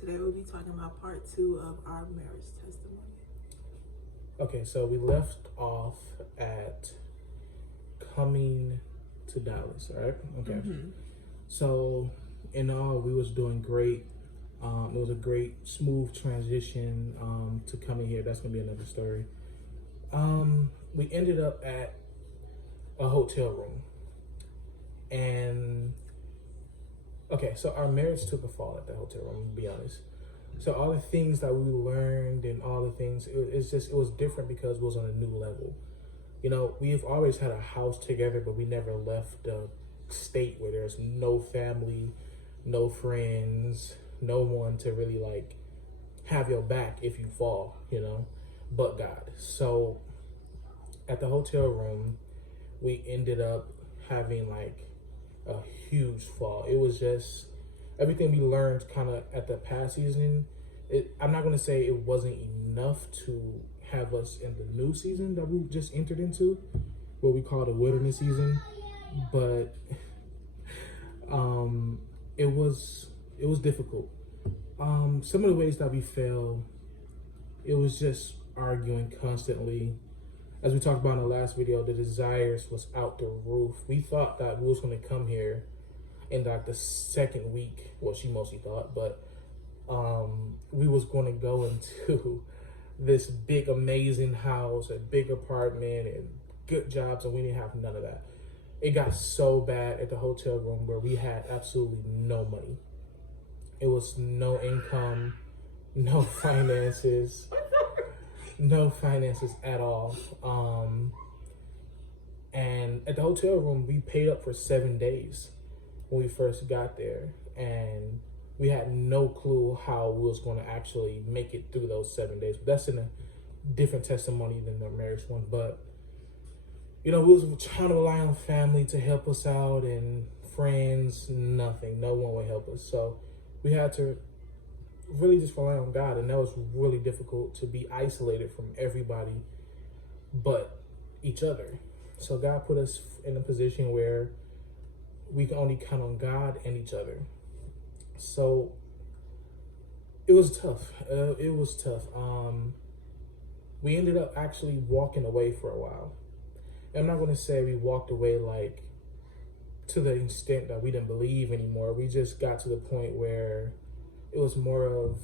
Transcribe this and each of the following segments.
Today we'll be talking about part 2 of our marriage testimony. Okay, so we left off at coming to Dallas, right? Okay. So in all, we was doing great. It was a great, smooth transition to coming here. That's gonna be another story. We ended up at a hotel room, and okay, so our marriage took a fall at the hotel room, to be honest. So all the things that we learned and all the things, it was different because it was on a new level. You know, we've always had a house together, but we never left the state where there's no family, no friends, no one to really like have your back if you fall, but God. So at the hotel room, we ended up having like a huge fall. It was just everything we learned kind of at the past season. I'm not going to say it wasn't enough to have us in the new season that we just entered into, what we call the wilderness season, but it was difficult. Some of the ways that we fell, it was just arguing constantly. As we talked about in the last video, the desires was out the roof. We thought that we was going to come here in like the second week. Well, she mostly thought, but we was going to go into this big, amazing house, a big apartment, and good jobs, and we didn't have none of that. It got so bad at the hotel room where we had absolutely no money. It was no income, no finances. No finances at all. And at the hotel room, we paid up for 7 days when we first got there. And we had no clue how we was going to actually make it through those 7 days. But that's in a different testimony than the marriage one. But, we was trying to rely on family to help us out and friends, nothing. No one would help us. So we had to really just rely on God, and that was really difficult to be isolated from everybody but each other. So God put us in a position where we can only count on God and each other. So it was tough. We ended up actually walking away for a while. And I'm not going to say we walked away like to the extent that we didn't believe anymore. We just got to the point where it was more of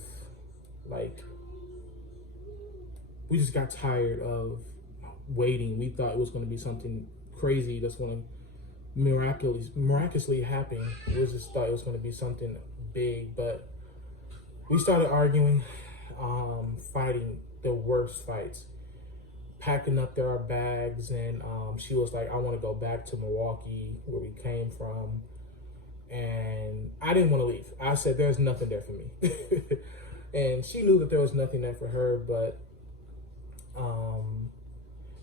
like, we just got tired of waiting. We thought it was going to be something crazy that's going to miraculously happen. We just thought it was going to be something big, but we started arguing, fighting the worst fights, packing up our bags, and she was like, I want to go back to Milwaukee where we came from. And I didn't want to leave. I said, there's nothing there for me. And she knew that there was nothing there for her, but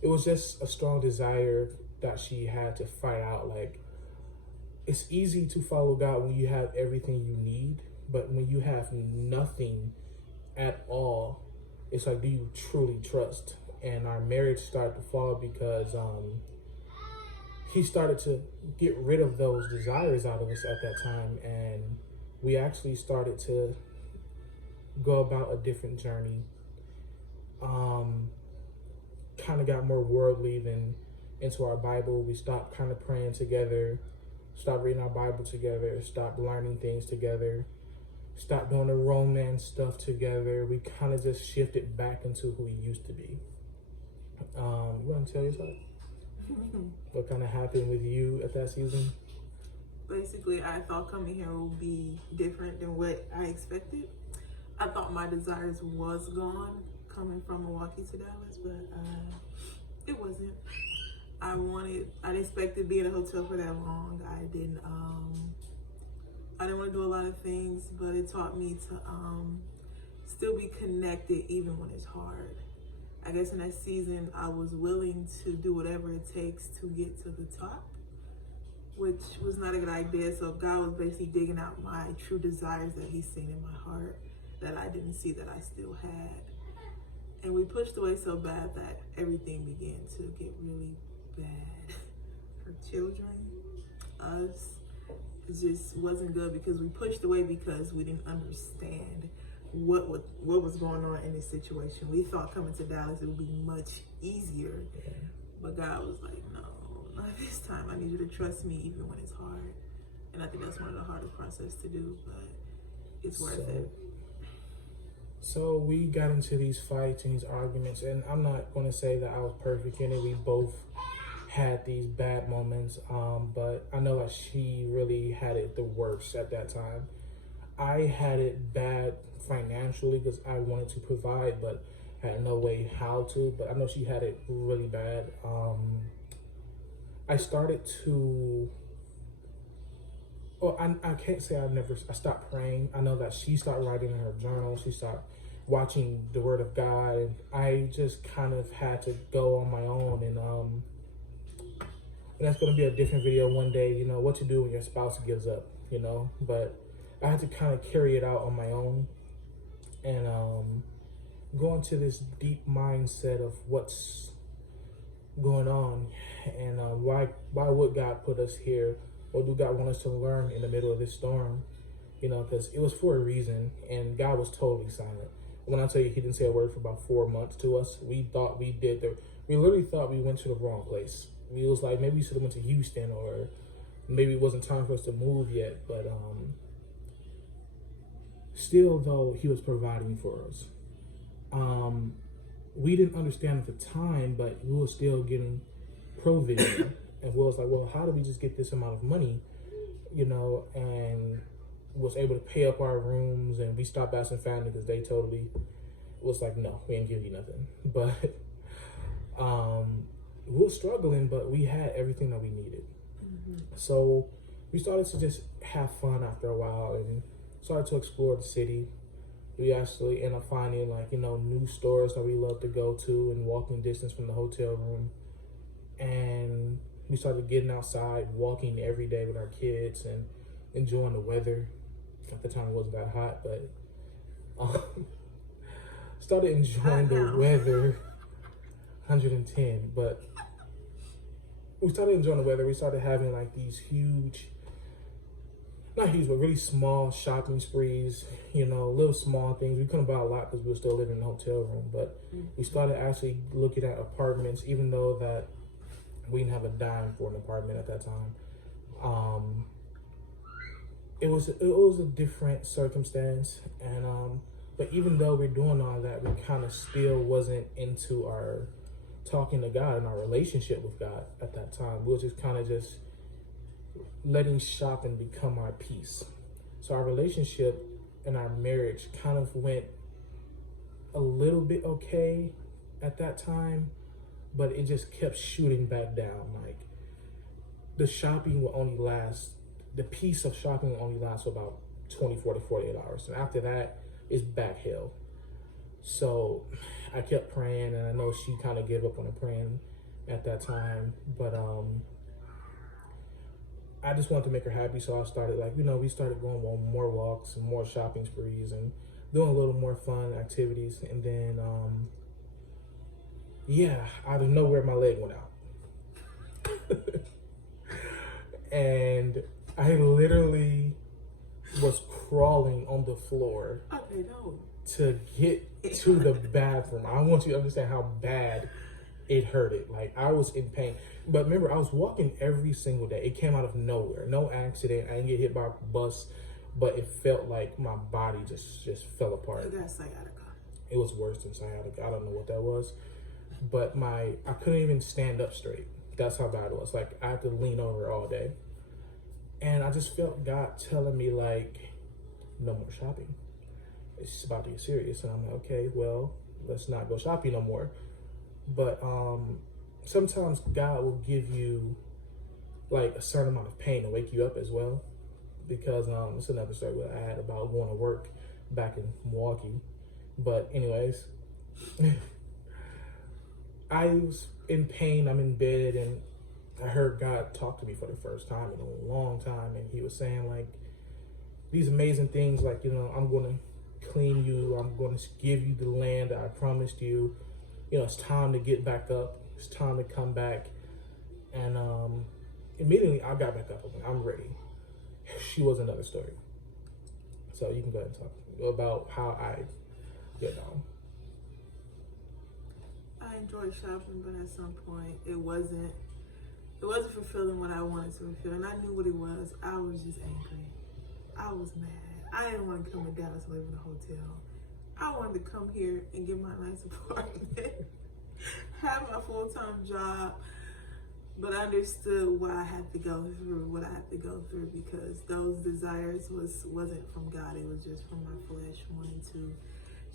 it was just a strong desire that she had to fight out. Like, it's easy to follow God when you have everything you need, but when you have nothing at all, it's like, do you truly trust? And our marriage started to fall because he started to get rid of those desires out of us at that time, and we actually started to go about a different journey. Kind of got more worldly than into our Bible. We stopped kind of praying together, stopped reading our Bible together, stopped learning things together, stopped doing the romance stuff together. We kind of just shifted back into who we used to be. You want to tell yourself? What kind of happened with you at that season? Basically, I thought coming here would be different than what I expected. I thought my desires was gone coming from Milwaukee to Dallas, but it wasn't. I didn't expect to be in a hotel for that long. I didn't want to do a lot of things, but it taught me to still be connected even when it's hard. I guess in that season, I was willing to do whatever it takes to get to the top, which was not a good idea. So God was basically digging out my true desires that he's seen in my heart that I didn't see that I still had. And we pushed away so bad that everything began to get really bad. Her children, us, it just wasn't good because we pushed away because we didn't understand what was going on in this situation. We thought coming to Dallas it would be much easier, but God was like, no, not this time. I need you to trust me even when it's hard. And I think that's one of the hardest process to do, but it's worth it. So we got into these fights and these arguments, and I'm not going to say that I was perfect in it. We both had these bad moments, but I know that she really had it the worst at that time. I had it bad financially because I wanted to provide, but had no way how to. But I know she had it really bad. I started to. Well, I can't say I stopped praying. I know that she started writing in her journal. She started watching the Word of God, and I just kind of had to go on my own. And that's going to be a different video one day. You know what to do when your spouse gives up. You know, but I had to kind of carry it out on my own, and go into this deep mindset of what's going on, and why would God put us here? What do God want us to learn in the middle of this storm? You know, because it was for a reason, and God was totally silent. When I tell you He didn't say a word for about 4 months to us, we thought we literally thought we went to the wrong place. We was like, maybe we should have went to Houston, or maybe it wasn't time for us to move yet. But still, though, He was providing for us. We didn't understand at the time, but we were still getting provision. And we was like, well, how do we just get this amount of money, you know, and was able to pay up our rooms, and we stopped asking family because they totally was like, no, we ain't give you nothing. But we were struggling, but we had everything that we needed. So we started to just have fun after a while and started to explore the city. We actually ended up finding new stores that we love to go to and walking distance from the hotel room. And we started getting outside, walking every day with our kids and enjoying the weather. At the time it wasn't that hot, but started enjoying the weather. 110, but we started enjoying the weather. We started having these not huge, but really small shopping sprees, little small things. We couldn't buy a lot because we were still living in a hotel room, but we started actually looking at apartments, even though that we didn't have a dime for an apartment at that time. It was a different circumstance, and but even though we're doing all that, we kind of still wasn't into our talking to God and our relationship with God at that time. We were just kind of just letting shopping become our peace. So our relationship and our marriage kind of went a little bit okay at that time, but it just kept shooting back down. The shopping will only last, the piece of shopping will only last for about 24 to 48 hours. And after that, it's back hell. So I kept praying, and I know she kind of gave up on the praying at that time, but I just wanted to make her happy. So I started we started going on more walks and more shopping sprees and doing a little more fun activities. And then, out of nowhere, my leg went out. And I literally was crawling on the floor to get to the bathroom. I want you to understand how bad it hurted. I was in pain. But remember, I was walking every single day. It came out of nowhere. No accident. I didn't get hit by a bus, but it felt like my body just fell apart. You got sciatica. It was worse than sciatica. I don't know what that was. But I couldn't even stand up straight. That's how bad it was. I had to lean over all day. And I just felt God telling me, no more shopping. It's about to get serious. And I'm like, okay, well, let's not go shopping no more. But sometimes God will give you a certain amount of pain to wake you up as well. Because it's another story that I had about going to work back in Milwaukee. But anyways, I was in pain. I'm in bed, and I heard God talk to me for the first time in a long time. And He was saying these amazing things I'm going to clean you. I'm going to give you the land that I promised you. It's time to get back up. It's time to come back. And immediately I got back up. I'm ready. she was another story. So you can go ahead and talk about how I, you know. I enjoyed shopping, but at some point it wasn't fulfilling what I wanted to fulfill, and I knew what it was. I was just angry. I was mad. I didn't want to come to Dallas and live in a hotel. I wanted to come here and get my nice apartment, have my full-time job, but I understood why I had to go through what I had to go through, because those desires wasn't from God. It was just from my flesh wanting to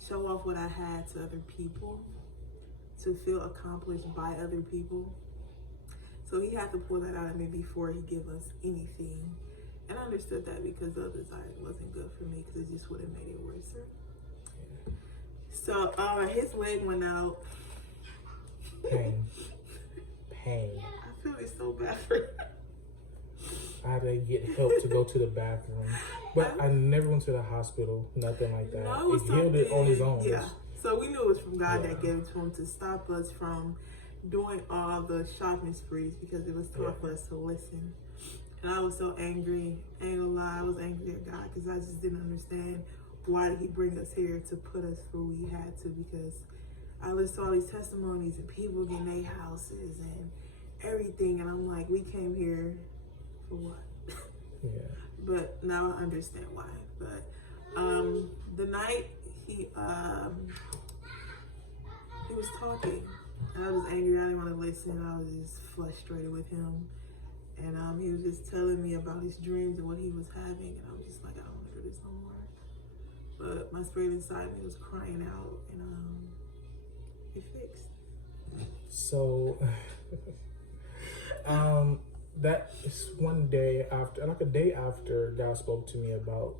show off what I had to other people, to feel accomplished by other people. So he had to pull that out of me before he give us anything. And I understood that, because those desires wasn't good for me, because it just would have made it worse. So his leg went out. Pain. I feel it's so bad for him. I had to get help to go to the bathroom. But I never went to the hospital, nothing like that. No, it healed it on his own. Yeah. So we knew it was from God that gave it to him, to stop us from doing all the shopping sprees, because it was taught for us to listen. And I was so angry. I ain't gonna lie, I was angry at God, because I just didn't understand why did he bring us here to put us through what he had to, because I listened to all these testimonies and people getting their houses and everything, and I'm like, we came here for what? Yeah. But now I understand why. But the night he was talking, and I was angry. I didn't want to listen. I was just frustrated with him, and he was just telling me about his dreams and what he was having, and I was just like, I don't want to do this no more. But my spirit inside me was crying out, and it fixed. So, that is one day after, like a day after, God spoke to me about,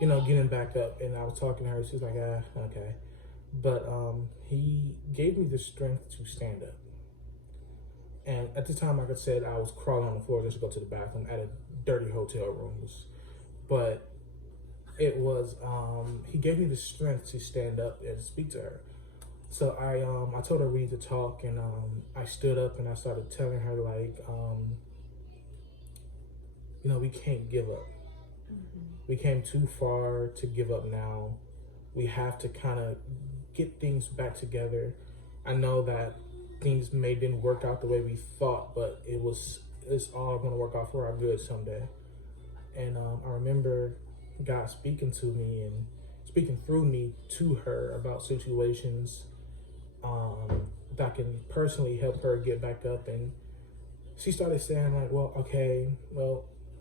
getting back up, and I was talking to her. She was like, okay. But he gave me the strength to stand up. And at the time, like I said, I was crawling on the floor just to go to the bathroom at a dirty hotel room. But it was, he gave me the strength to stand up and speak to her. So I told her we need to talk, and I stood up and I started telling her, like, we can't give up. Mm-hmm. We came too far to give up now. We have to kind of get things back together. I know that things didn't work out the way we thought, but it's all going to work out for our good someday. And I remember God speaking to me and speaking through me to her about situations that can personally help her get back up. And she started saying, like,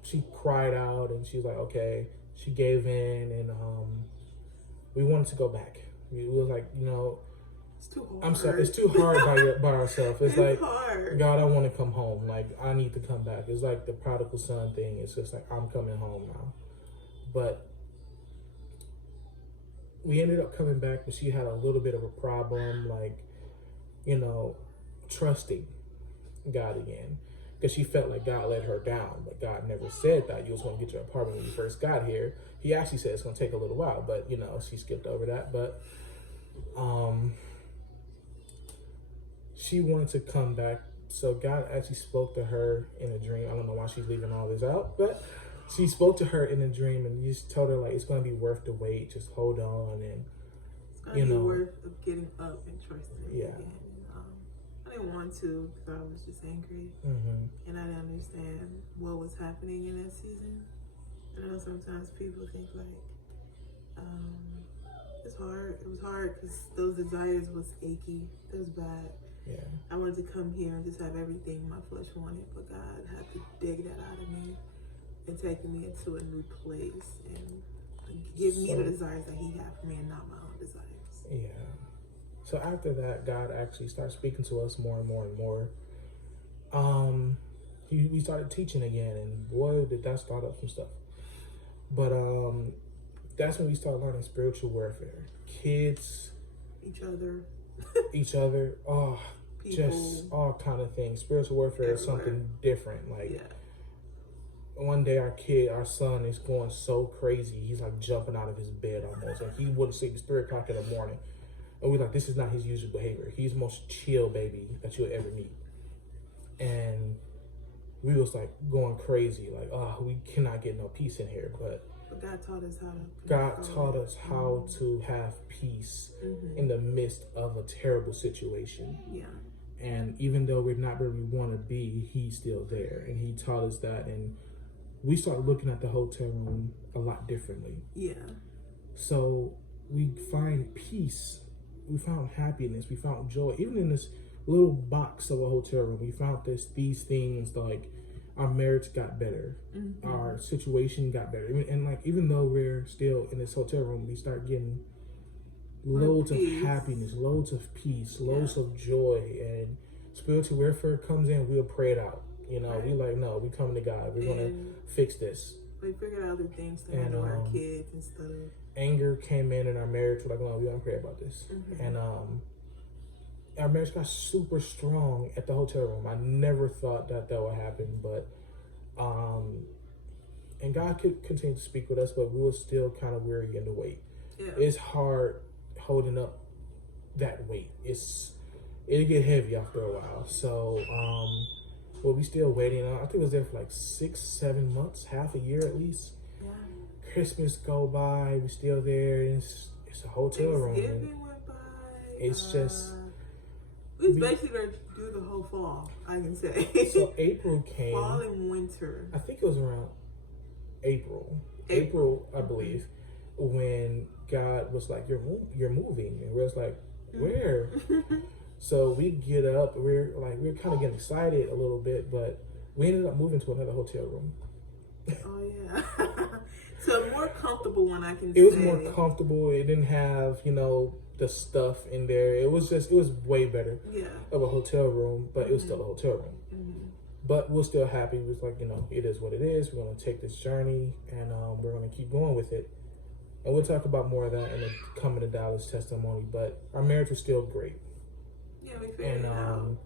she cried out, and she's like, okay. She gave in, and we wanted to go back. It was like, it's too hard. I'm sorry, it's too hard by ourselves. It's like, hard. God, I want to come home. Like, I need to come back. It's like the prodigal son thing. It's just like, I'm coming home now. But we ended up coming back, but she had a little bit of a problem, like, trusting God again. Because she felt like God let her down. But God never said that. You just want to get your apartment when you first got here. He actually said it's going to take a little while. But, she skipped over that. But she wanted to come back. So God actually spoke to her in a dream. I don't know why she's leaving all this out. But she spoke to her in a dream and just told her, like, it's going to be worth the wait. Just hold on. And, it's going to be worth of getting up and trusting it again. I didn't want to, because I was just angry. Mm-hmm. And I didn't understand what was happening in that season. And I know sometimes people think, like, it's hard. It was hard because those desires was achy. It was bad. Yeah. I wanted to come here and just have everything my flesh wanted, but God had to dig that out of me and take me into a new place and give me the desires that he had for me and not my own desires. Yeah. So after that, God actually started speaking to us more and more and more. We started teaching again, and boy, did that start up some stuff. But that's when we started learning spiritual warfare. Kids. Each other. Oh, people. Just all kind of things. Spiritual warfare is something different. Like, one day our son is going so crazy. He's like jumping out of his bed almost. Like, he wouldn't sleep. It's 3 o'clock in the morning. And we're like, this is not his usual behavior. He's the most chill baby that you'll ever meet. And we was like going crazy, like, oh, we cannot get no peace in here. But God taught us how to. God taught us how to have peace in the midst of a terrible situation. Yeah. And even though we're not where we want to be, He's still there, and He taught us that. And we started looking at the hotel room a lot differently. Yeah. So we find peace, we found happiness, we found joy, even in this little box of a hotel room. We found these things, like our marriage got better, our situation got better, and like even though we're still in this hotel room, we start getting loads of happiness, loads of peace, loads of joy, and spiritual warfare comes in. We'll pray it out. You know, we like, no, we coming to God. We're gonna fix this. We figured out other things to handle our kids instead of anger came in our marriage. We're like, no, we gotta pray about this. And our marriage got super strong at the hotel room. I never thought that would happen, but and God could continue to speak with us, but we were still kind of weary in the wait. Yeah. It's hard holding up that weight. It'll get heavy after a while. So well, we still waiting. I think it was there for like 6-7 months, half a year at least. Yeah. Christmas go by, we still there. It's a hotel room. Thanksgiving went by. It's just we was basically there to do the whole fall, I can say. So April came. Fall and winter. I think it was around April, I believe, when God was like, "You're moving," and we're like, "Where?" So we get up. We're kind of getting excited a little bit, but we ended up moving to another hotel room. Oh yeah. So a more comfortable one, I can say. It was more comfortable. It didn't have, the stuff in there. It was way better of a hotel room, but it was still a hotel room. But we're still happy. It was like, it is what it is. We're going to take this journey, and we're going to keep going with it. And we'll talk about more of that in the Coming to Dallas testimony, but our marriage was still great. Yeah, we figured it out.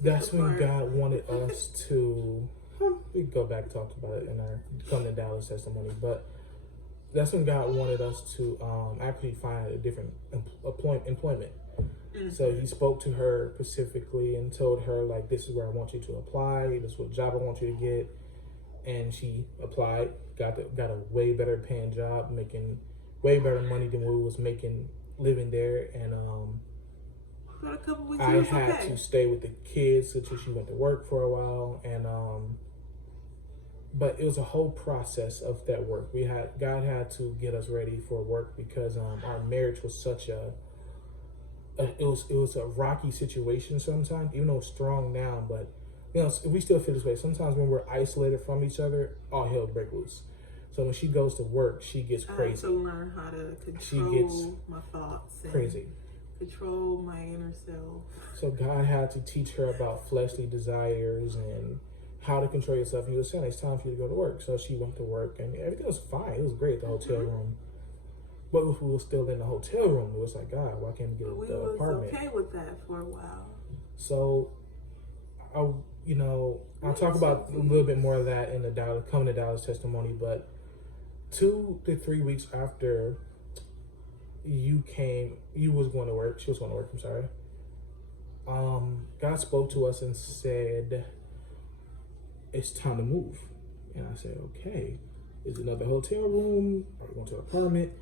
That's when God wanted us to... We can go back and talk about it in our Coming to Dallas testimony, but that's when God wanted us to actually find a different employment. So He spoke to her specifically and told her, like, this is where I want you to apply. This is what job I want you to get. And she applied, got a way better paying job, making way better money than we was making living there. And a couple weeks I had to stay with the kids until she went to work for a while. And but it was a whole process of that work. God had to get us ready for work because our marriage was such it was a rocky situation sometimes, even though it's strong now, but we still feel this way. Sometimes when we're isolated from each other, all hell break loose. So when she goes to work, she gets crazy. I have to learn how to control my thoughts. Crazy. Control my inner self. So God had to teach her about fleshly desires and how to control yourself. He was saying, it's time for you to go to work. So she went to work, and everything was fine. It was great, the hotel room. But if we were still in the hotel room, it was like, God, why can't we get the apartment? We was okay with that for a while. So, I'll talk about a little bit more of that in the Coming to Dallas testimony. But 2 to 3 weeks after you was going to work, she was going to work, I'm sorry. God spoke to us and said, it's time to move. And I said, okay, is it another hotel room? Are we going to an apartment?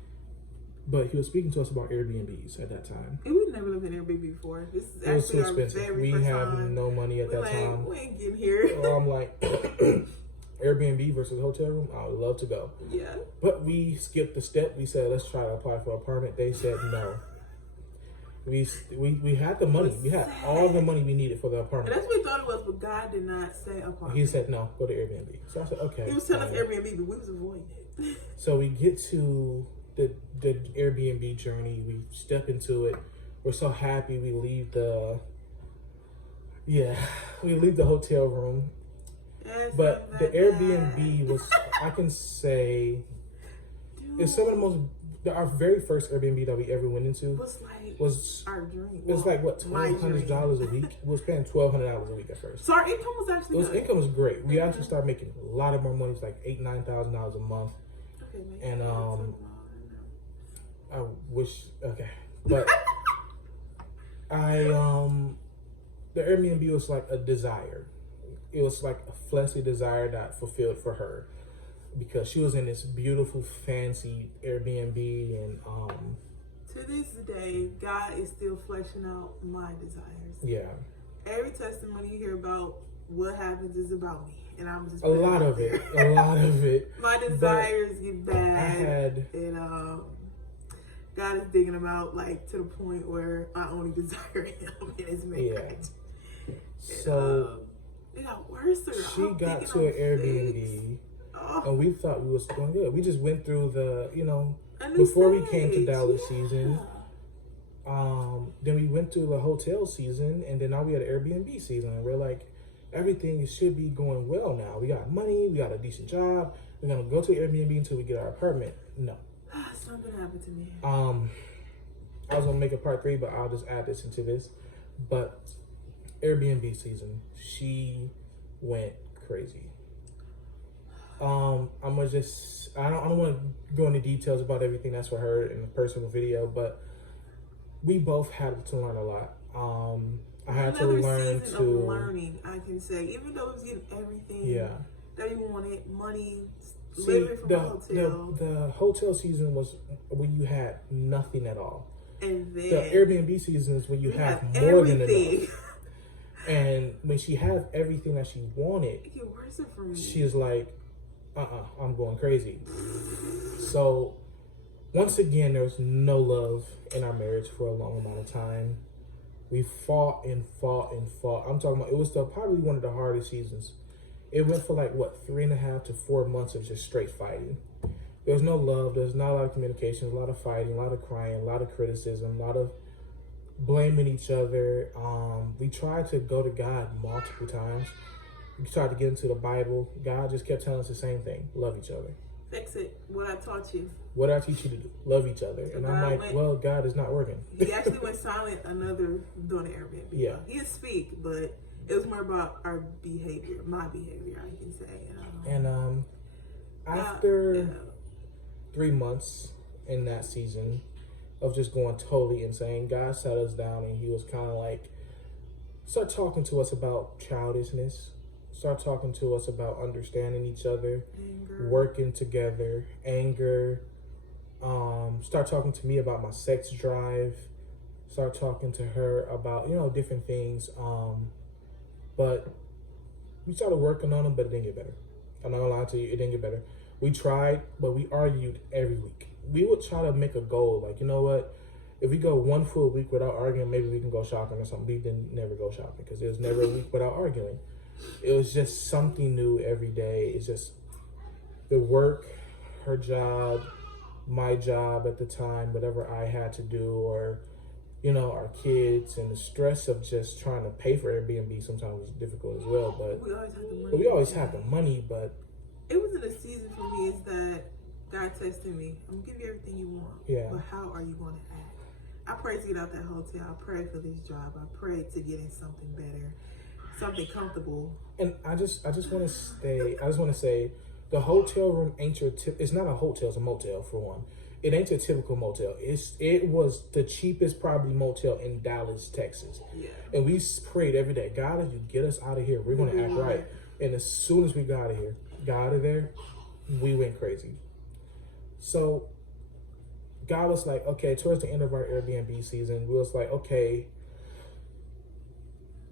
But He was speaking to us about Airbnbs at that time. And we've never lived in Airbnb before. This is actually our very first time. We have no money at that time. We ain't getting here. So I'm like, Airbnb versus hotel room, I would love to go. Yeah. But we skipped the step. We said, let's try to apply for an apartment. They said no. We had the money. We had all the money we needed for the apartment. And that's what we thought it was, but God did not say apartment. He said no, go to Airbnb. So I said, okay. He was telling us Airbnb, but we was avoiding it. So we get to the Airbnb journey. We step into it. We're so happy. We leave the hotel room. But the Airbnb was, I can say, it's some of the most. Our very first Airbnb that we ever went into was our dream. It was like what, $1,200 a week. We was paying $1,200 a week at first. So our income was actually good. Income was great. We actually started making a lot of more money. It's like $8,000-$9,000 a month. Okay, and I wish but the Airbnb was like a desire. it was like a fleshly desire that fulfilled for her, because she was in this beautiful, fancy Airbnb, and to this day, God is still fleshing out my desires. yeah, Every testimony you hear about what happens is about me, and I'm just a lot of it. My desires get bad, I had and God is digging them out, like, to the point where I only desire Him in His marriage. So it got worse. she got to an Airbnb, and we thought we was doing good. We just went through the, before we came to Dallas season. Then we went through the hotel season, and then now we had an Airbnb season, and we're like, everything should be going well now. We got money, we got a decent job. We're gonna go to Airbnb until we get our apartment. No. Something happened to me. I was gonna make a part 3, but I'll just add this into this. But Airbnb season, she went crazy. I'm gonna just, I don't want to go into details about everything that's for her in the personal video, but we both had to learn a lot. I had to learn season of learning, I can say, even though it was getting everything that you wanted, money, living from a hotel. The hotel season was when you had nothing at all. And then the Airbnb season is when you have more than enough. And when she has everything that she wanted, it get worse for me. She's like, I'm going crazy. So once again, there was no love in our marriage for a long amount of time. We fought and fought and fought. I'm talking about, it was probably one of the hardest seasons. It went for like, 3.5 to 4 months of just straight fighting. There was no love. There was not a lot of communication. A lot of fighting, a lot of crying, a lot of criticism, a lot of blaming each other. We tried to go to God multiple times. We tried to get into the Bible. God just kept telling us the same thing: love each other. Fix it. What I taught you. What did I teach you to do? Love each other. And I'm like, well, God is not working. He actually went silent during the Airbnb. Yeah. He didn't speak, but it was more about our behavior, my behavior, I can say. And after 3 months in that season of just going totally insane, God sat us down and He was kind of like, start talking to us about childishness. Start talking to us about understanding each other, anger, working together, anger. Start talking to me about my sex drive. Start talking to her about, different things. But we started working on them, but it didn't get better. I'm not gonna lie to you, it didn't get better. We tried, but we argued every week. We would try to make a goal, like, you know what? If we go one full week without arguing, maybe we can go shopping or something. We didn't never go shopping because there was never a week without arguing. It was just something new every day. It's just the work, her job, my job at the time, whatever I had to do, or, our kids, and the stress of just trying to pay for Airbnb sometimes was difficult as well. But we always had the money. But it was in a season for me is that God tested me. I'm gonna give you everything you want. Yeah. But how are you going to act? I prayed to get out that hotel. I prayed for this job. I prayed to get in something better, something comfortable. And I just want to say, the hotel room ain't your it's not a hotel, it's a motel for one. It ain't a typical motel. It was the cheapest probably motel in Dallas, Texas. Yeah. And we prayed every day, God, if you get us out of here, we're gonna act right. And as soon as we got out of there, we went crazy. So God was like, okay, towards the end of our Airbnb season, we was like, okay,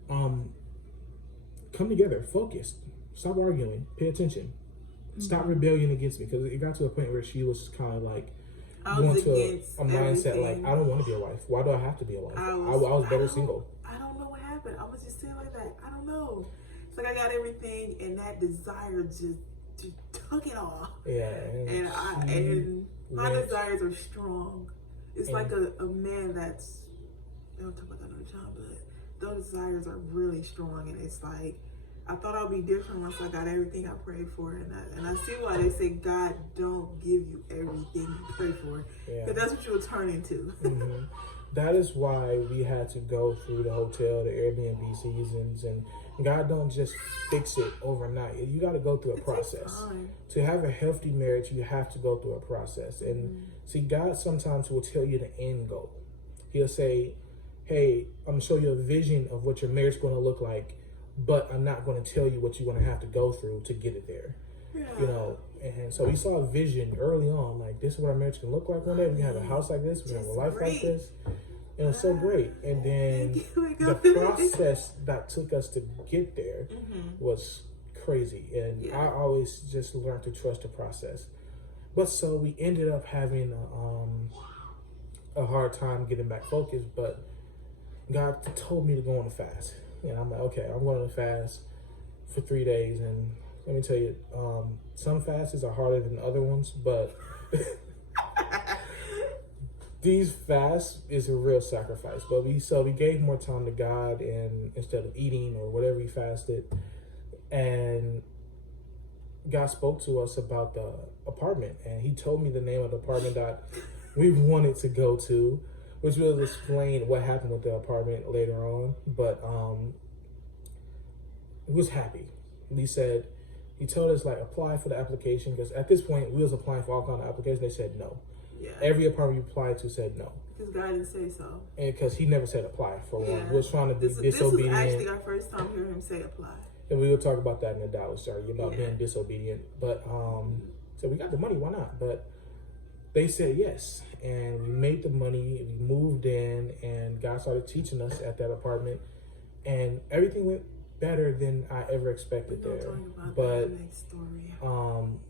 come together, focus, stop arguing, pay attention, stop rebellion against me, because it got to a point where she was kind of like going to a mindset like, I don't want to be a wife. Why do I have to be a wife? I was better single. I don't know what happened. I was just saying like that. I don't know. It's like I got everything, and that desire just took it all. Yeah, and my desires are strong. It's like a man that's, don't talk about that another time, but those desires are really strong, and it's like, I thought I'd be different once I got everything I prayed for, and I see why they say God don't give you everything you pray for, because that's what you'll turn into. Mm-hmm. That is why we had to go through the hotel, the Airbnb seasons, and God don't just fix it overnight. You got to go through a process. To have a healthy marriage, you have to go through a process. And see, God sometimes will tell you the end goal. He'll say, hey, I'm going to show you a vision of what your marriage is going to look like, but I'm not going to tell you what you're going to have to go through to get it there. Yeah. You know, and so we saw a vision early on, like this is what our marriage can look like one day. We can have a house like this, we can have a life like this. And it's so great. And then the process that took us to get there was crazy. And I always just learned to trust the process. But so we ended up having a hard time getting back focused, but God told me to go on a fast. And I'm like, okay, I'm going on a fast for 3 days. And let me tell you, some fasts are harder than other ones, but these fasts is a real sacrifice. But we gave more time to God, and instead of eating or whatever we fasted, and God spoke to us about the apartment, and He told me the name of the apartment that we wanted to go to, which will explain what happened with the apartment later on. But we was happy. He told us, like, apply for the application, because at this point we was applying for all kind of applications. They said no. Yeah. Every apartment we applied to said no. Because God didn't say so. And because He never said apply for one. We was trying to be disobedient. This was actually our first time hearing Him say apply. And we will talk about that in the Dallas story about being disobedient. But so we got the money, why not? But they said yes, and we made the money. We moved in, and God started teaching us at that apartment, and everything went better than I ever expected there. But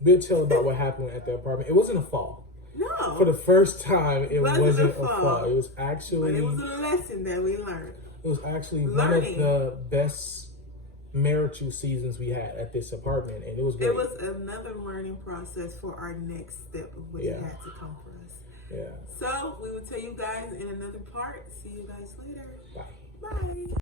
we'll tell about what happened at the apartment. It wasn't a fall. No. For the first time, it wasn't a fall. It was actually. But it was a lesson that we learned. It was actually one of the best marital seasons we had at this apartment, and it was great. It was another learning process for our next step of what had to come for us. Yeah. So we will tell you guys in another part. See you guys later. Bye. Bye.